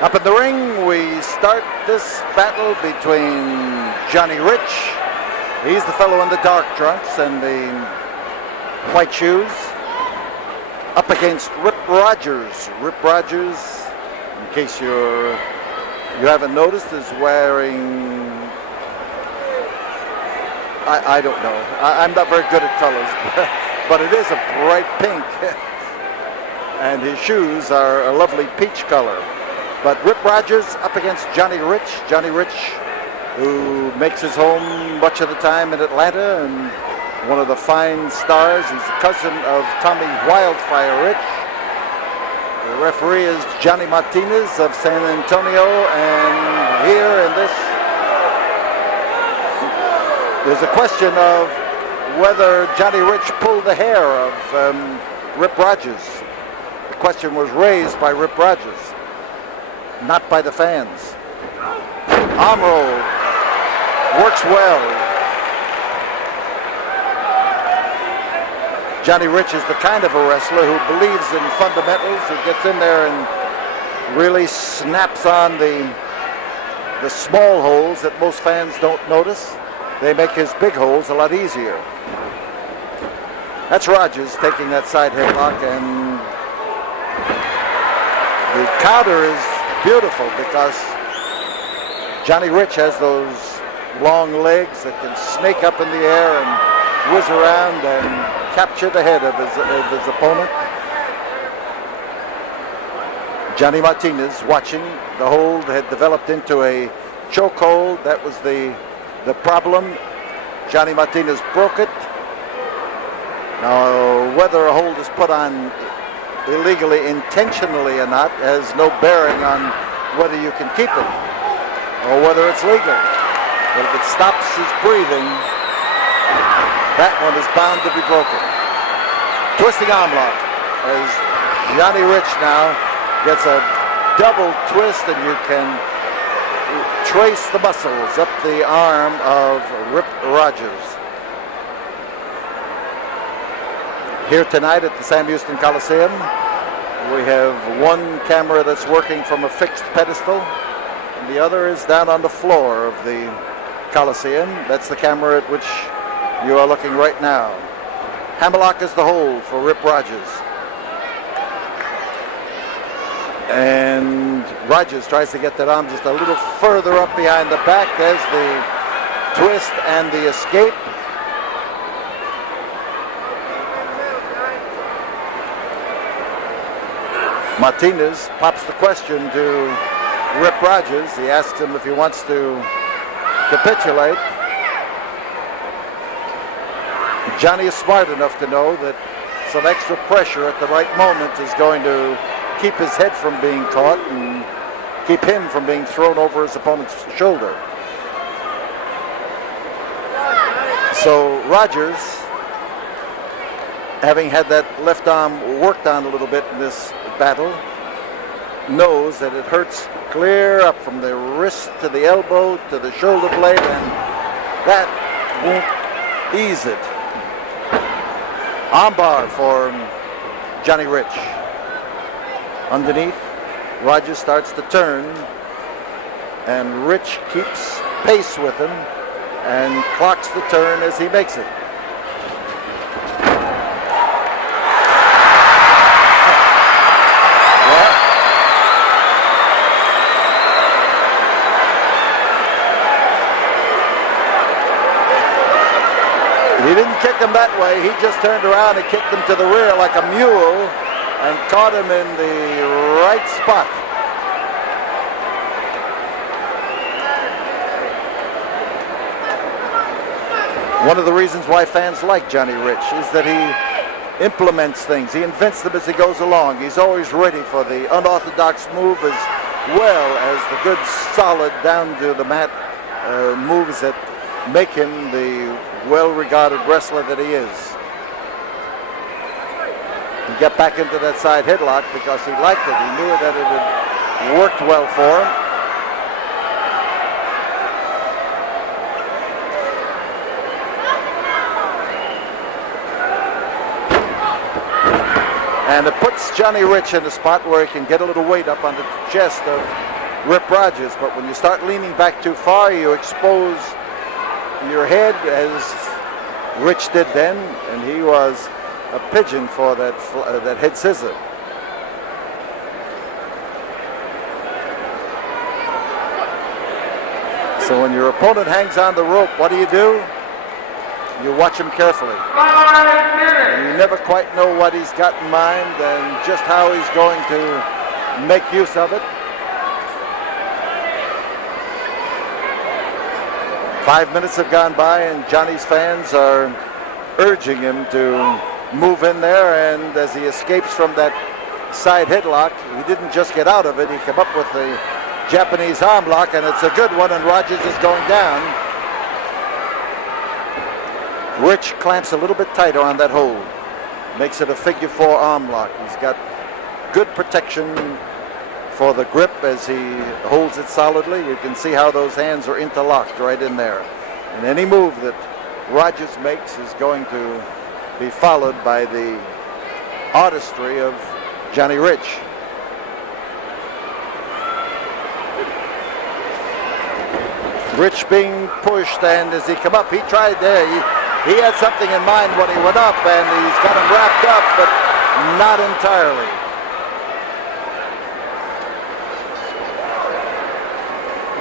Up in the ring, we start this battle between Johnny Rich. He's the fellow in the dark trunks and the white shoes. Up against Rip Rogers. Rip Rogers, in case you haven't noticed, is wearing, I don't know. I'm not very good at colors, but it is a bright pink. And his shoes are a lovely peach color. But Rip Rogers up against Johnny Rich. Johnny Rich, who makes his home much of the time in Atlanta and one of the fine stars. He's a cousin of Tommy Wildfire Rich. The referee is Johnny Martinez of San Antonio. And here in this, there's a question of whether Johnny Rich pulled the hair of Rip Rogers. The question was raised by Rip Rogers, not by the fans. Arm roll works well. Johnny Rich is the kind of a wrestler who believes in fundamentals, who gets in there and really snaps on the small holes that most fans don't notice. They make his big holes a lot easier. That's Rogers taking that side headlock, and the counter is beautiful because Johnny Rich has those long legs that can snake up in the air and whiz around and capture the head of his opponent. Johnny Martinez, watching, the hold had developed into a chokehold. That was the problem. Johnny Martinez broke it. Now, whether a hold is put on illegally, intentionally or not, has no bearing on whether you can keep it or whether it's legal. But if it stops his breathing, that one is bound to be broken. Twisting arm lock as Johnny Rich now gets a double twist, and you can trace the muscles up the arm of Rip Rogers. Here tonight at the Sam Houston Coliseum, we have one camera that's working from a fixed pedestal, and the other is down on the floor of the Coliseum. That's the camera at which you are looking right now. Hammerlock is the hold for Rip Rogers. And Rogers tries to get that arm just a little further up behind the back. There's the twist and the escape. Martinez pops the question to Rip Rogers. He asks him if he wants to capitulate. Johnny is smart enough to know that some extra pressure at the right moment is going to keep his head from being caught and keep him from being thrown over his opponent's shoulder. So Rogers, having had that left arm worked on a little bit in this battle, knows that it hurts clear up from the wrist to the elbow to the shoulder blade, and that won't ease it. Armbar for Johnny Rich. Underneath, Rogers starts to turn, and Rich keeps pace with him and clocks the turn as he makes it. He didn't kick him that way. He just turned around and kicked him to the rear like a mule and caught him in the right spot. One of the reasons why fans like Johnny Rich is that he implements things. He invents them as he goes along. He's always ready for the unorthodox move as well as the good, solid, down to the mat moves that make him the well-regarded wrestler that he is. He got back into that side headlock because he liked it. He knew that it had worked well for him. And it puts Johnny Rich in a spot where he can get a little weight up on the chest of Rip Rogers, but when you start leaning back too far, you expose your head, as Rich did then, and he was a pigeon for that head scissor. So when your opponent hangs on the rope, what do? You watch him carefully. You never quite know what he's got in mind and just how he's going to make use of it. 5 minutes have gone by and Johnny's fans are urging him to move in there, and as he escapes from that side headlock, he didn't just get out of it, he came up with the Japanese arm lock, and it's a good one, and Rogers is going down. Rich clamps a little bit tighter on that hold, makes it a figure 4 arm lock. He's got good protection for the grip as he holds it solidly. You can see how those hands are interlocked right in there. And any move that Rogers makes is going to be followed by the artistry of Johnny Rich. Rich being pushed, and as he come up, he tried there. He had something in mind when he went up, and he's got him wrapped up, but not entirely.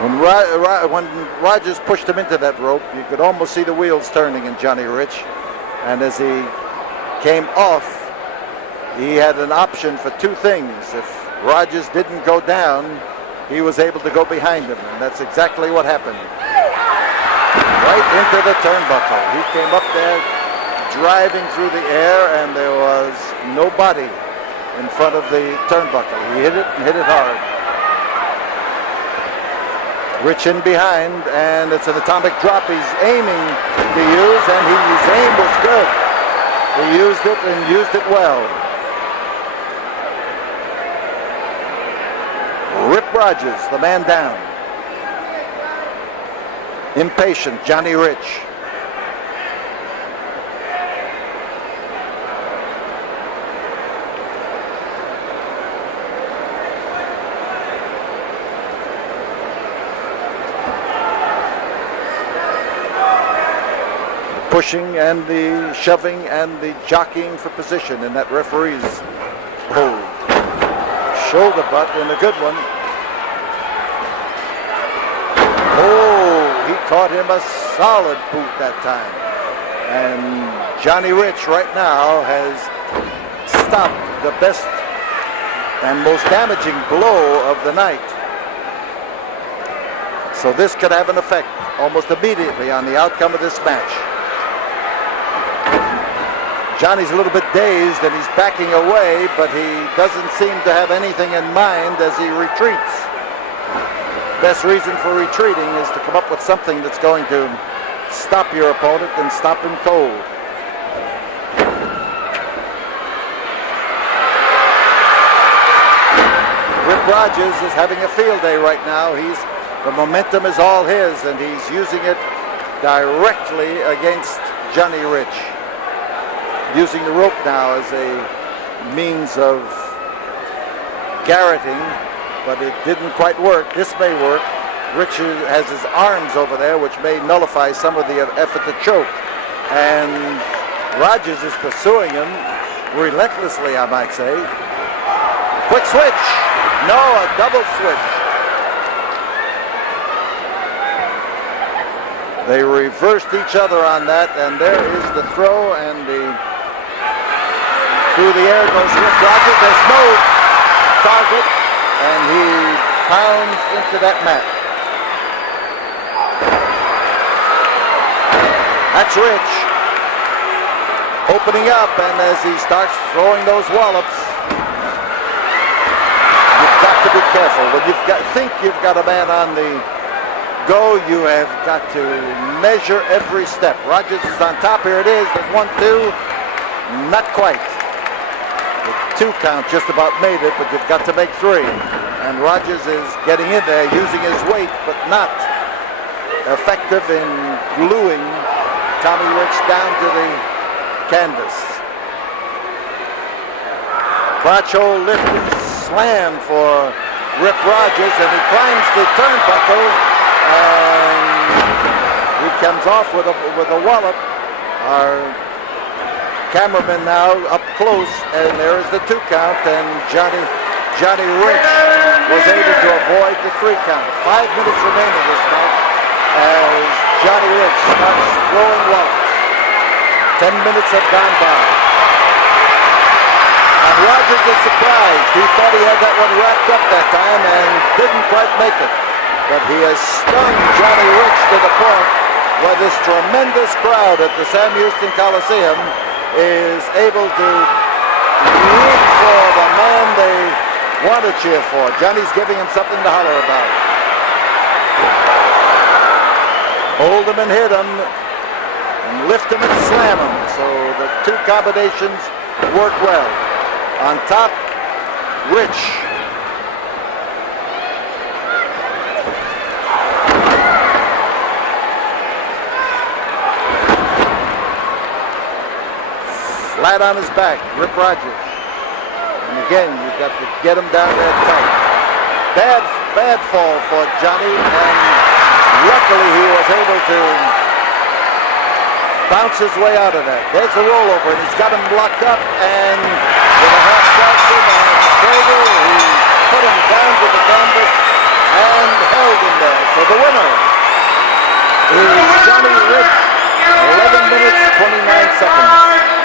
When Rogers pushed him into that rope, you could almost see the wheels turning in Johnny Rich. And as he came off, he had an option for two things. If Rogers didn't go down, he was able to go behind him, and that's exactly what happened. Right into the turnbuckle. He came up there driving through the air, and there was no body in front of the turnbuckle. He hit it and hit it hard. Rich in behind, and it's an atomic drop he's aiming to use, and his aim was good. He used it and used it well. Rip Rogers, the man down. Impatient, Johnny Rich. Pushing and the shoving and the jockeying for position in that referee's hold. Shoulder butt and a good one. Oh, he caught him a solid boot that time. And Johnny Rich right now has stopped the best and most damaging blow of the night. So this could have an effect almost immediately on the outcome of this match. Johnny's a little bit dazed and he's backing away, but he doesn't seem to have anything in mind as he retreats. Best reason for retreating is to come up with something that's going to stop your opponent and stop him cold. Rip Rogers is having a field day right now. The momentum is all his, and he's using it directly against Johnny Rich. Using the rope now as a means of garroting, but it didn't quite work. This may work. Rich has his arms over there, which may nullify some of the effort to choke. And Rogers is pursuing him relentlessly, I might say. Quick switch. No, a double switch. They reversed each other on that, and there is the throw, and through the air goes Rip Rogers. There's no target, and he pounds into that mat. That's Rich opening up, and as he starts throwing those wallops, you've got to be careful. When think you've got a man on the go, you have got to measure every step. Rogers is on top. Here it is. There's 1, 2. Not quite. The 2 count just about made it, but you've got to make 3. And Rogers is getting in there, using his weight, but not effective in gluing Tommy Rich down to the canvas. Crotch hold lifted, slam for Rip Rogers, and he climbs the turnbuckle, and he comes off with a wallop. Our cameraman now up close, and there is the 2 count, and Johnny Rich was able to avoid the 3 count. 5 minutes remaining this match as Johnny Rich starts throwing wallops. 10 minutes have gone by. And Rogers is surprised. He thought he had that one wrapped up that time and didn't quite make it. But he has stung Johnny Rich to the point where this tremendous crowd at the Sam Houston Coliseum is able to root for the man they want to cheer for. Johnny's giving him something to holler about. Hold him and hit him, and lift him and slam him. So the 2 combinations work well. On top, Rich. Flat on his back, Rip Rogers. And again, you've got to get him down there tight. Bad fall for Johnny, and luckily he was able to bounce his way out of that. There's the rollover, and he's got him locked up, and with a half Jackson and Prager, he put him down to the canvas and held him there. So the winner is Johnny Rich, 11 minutes, 29 seconds.